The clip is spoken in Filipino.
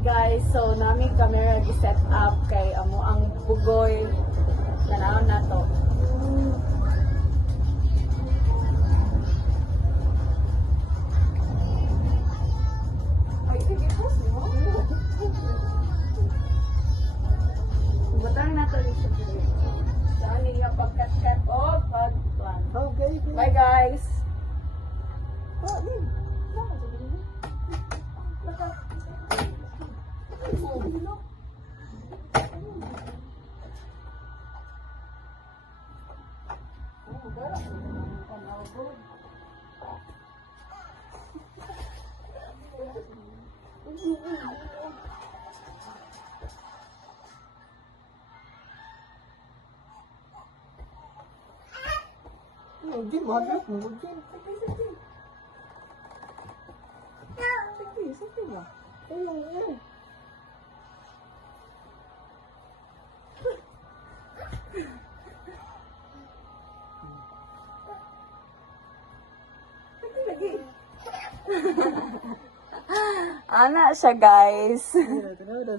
guys, so namin camera gi-set up kay amo ang bugoy. Tanaw na to. Ay, sige po mo. Butang na to ni siya. Saan niya pagkat-kat o pag-plan. Okay. Bye guys. Oh, din. Hindi, mahal mo. Sige ba? Ayun. Ana siya guys. Tara,